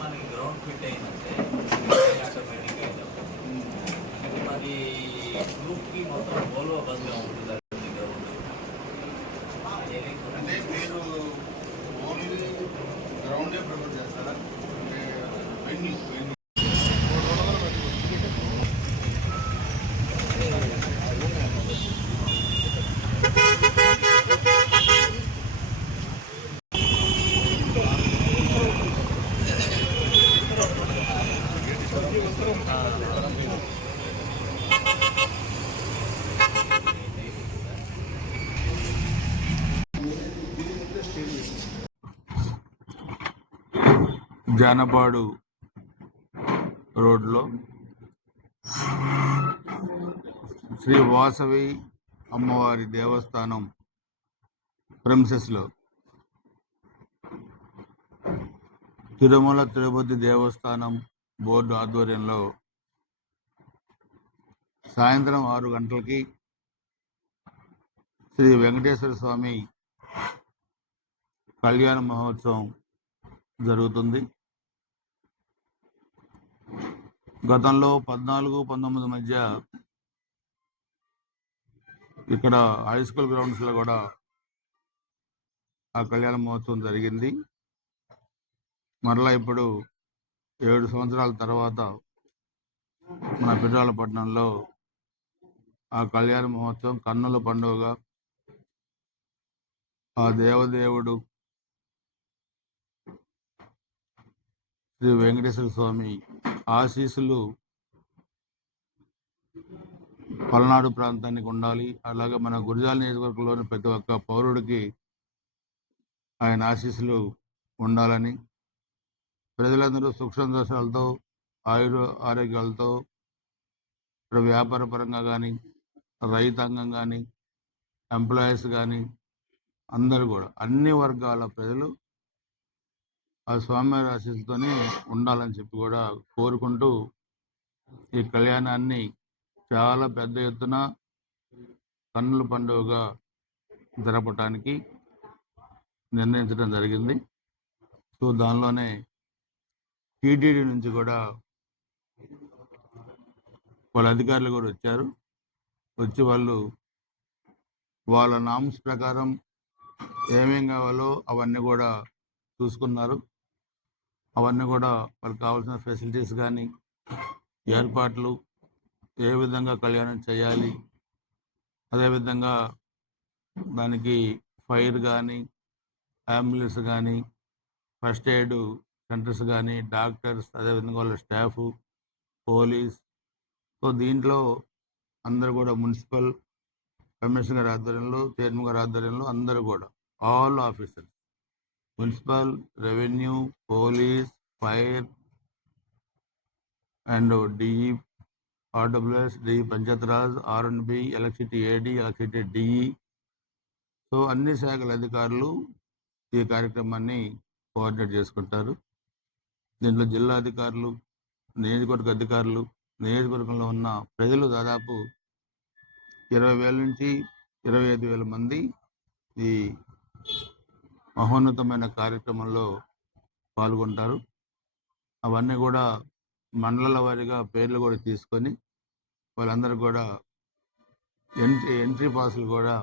మనకి ground fit అయిందంటే జానపాడు రోడ్లో శ్రీ వాసవి అమ్మవారి దేవస్థానం ప్రిన్సెస్లో తిరుమల తిరుపతి దేవస్థానం బోర్డు ఆధ్వర్యంలో సాయంత్రం ఆరు గంటలకి శ్రీ వెంకటేశ్వర స్వామి కళ్యాణ మహోత్సవం జరుగుతుంది. గతంలో పద్నాలుగు పంతొమ్మిది మధ్య ఇక్కడ హై స్కూల్ గ్రౌండ్స్లో కూడా ఆ కళ్యాణ మహోత్సవం జరిగింది. మరలా ఇప్పుడు ఏడు సంవత్సరాల తర్వాత మన పిట్రాలపట్నంలో ఆ కళ్యాణ మహోత్సవం కన్నుల పండుగగా ఆ దేవదేవుడు శ్రీ వెంకటేశ్వర స్వామి ఆశీస్సులు పల్నాడు ప్రాంతానికి ఉండాలి. అలాగే మన గురిజాల నియోజకవర్గంలోని ప్రతి ఒక్క పౌరుడికి ఆయన ఆశీస్సులు ఉండాలని ప్రజలందరూ సుఖ సంతోషాలతో ఆయుర ఆరోగ్యాలతో వ్యాపార పరంగా కానీ రైతాంగం కానీ ఎంప్లాయీస్ కానీ అందరూ కూడా అన్ని వర్గాల ప్రజలు ఆ స్వామివారి ఆశీస్సుతోనే ఉండాలని చెప్పి కూడా కోరుకుంటూ ఈ కళ్యాణాన్ని చాలా పెద్ద ఎత్తున కన్నుల పండుగగా జరపటానికి నిర్ణయించడం జరిగింది. సో దానిలోనే టీటీడీ నుంచి కూడా వాళ్ళ అధికారులు కూడా వచ్చారు. వచ్చి వాళ్ళు వాళ్ళ నామ్స్ ప్రకారం ఏమేం కావాలో అవన్నీ కూడా చూసుకున్నారు. అవన్నీ కూడా వాళ్ళకి కావాల్సిన ఫెసిలిటీస్ కానీ ఏర్పాట్లు ఏ విధంగా కళ్యాణం చేయాలి అదేవిధంగా దానికి ఫైర్ కానీ అంబులెన్స్ కానీ ఫస్ట్ ఎయిడ్ సెంటర్స్ కానీ డాక్టర్స్ అదేవిధంగా వాళ్ళ స్టాఫ్ పోలీస్. సో దీంట్లో అందరూ కూడా మున్సిపల్ కమిషనర్ గారి ఆధ్వర్యంలో చైర్మన్ గారి ఆధ్వర్యంలో అందరూ కూడా all officers municipal revenue police fire and DE RWS DE Panchayati Raj R and B electricity AD electricity DE so అన్ని శాఖల అధికారులు ఈ కార్యక్రమాన్ని కోఆర్డినేట్ చేసుకుంటారు. దీంట్లో జిల్లా అధికారులు నియోజకవర్గ అధికారులు నియోజకవర్గంలో ఉన్న ప్రజలు దాదాపు ఇరవై వేల నుంచి ఇరవై ఐదు వేల మంది ఈ మహోన్నతమైన కార్యక్రమంలో పాల్గొంటారు. అవన్నీ కూడా మండలాల వారీగా పేర్లు కూడా తీసుకొని వాళ్ళందరూ కూడా ఎంట్రీ ఎంట్రీ పాసులు కూడా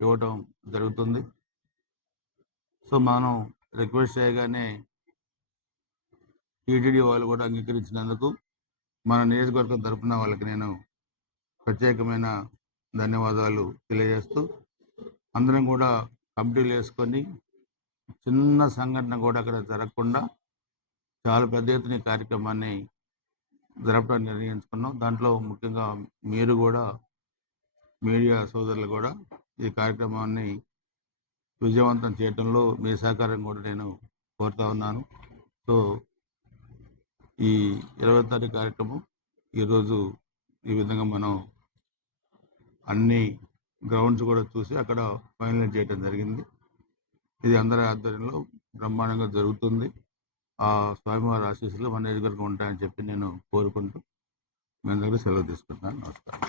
ఇవ్వటం జరుగుతుంది. సో మనం రిక్వెస్ట్ చేయగానే టీటీడీ వాళ్ళు కూడా అంగీకరించినందుకు మన నియోజకవర్గం తరపున వాళ్ళకి నేను ప్రత్యేకమైన ధన్యవాదాలు తెలియజేస్తూ అందరం కూడా కమిటీలు వేసుకొని చిన్న సంఘటన కూడా అక్కడ జరగకుండా చాలా పెద్ద ఎత్తున ఈ కార్యక్రమాన్ని జరపడం నిర్ణయించుకున్నాం. దాంట్లో ముఖ్యంగా మీరు కూడా మీడియా సోదరులు కూడా ఈ కార్యక్రమాన్ని విజయవంతం చేయడంలో మీ సహకారం కూడా నేను కోరుతా ఉన్నాను. సో ఈ ఇరవై తారీఖు కార్యక్రమం. ఈరోజు ఈ విధంగా మనం అన్ని గ్రౌండ్స్ కూడా చూసి అక్కడ ఫైనలైజ్ చేయడం జరిగింది. ఇది అందరి ఆధ్వర్యంలో బ్రహ్మాండంగా జరుగుతుంది. ఆ స్వామివారి ఆశీస్సులు మన దగ్గరకు ఉంటాయని చెప్పి నేను కోరుకుంటూ మీ దగ్గర సెలవు తీసుకుంటాను నమస్కారం.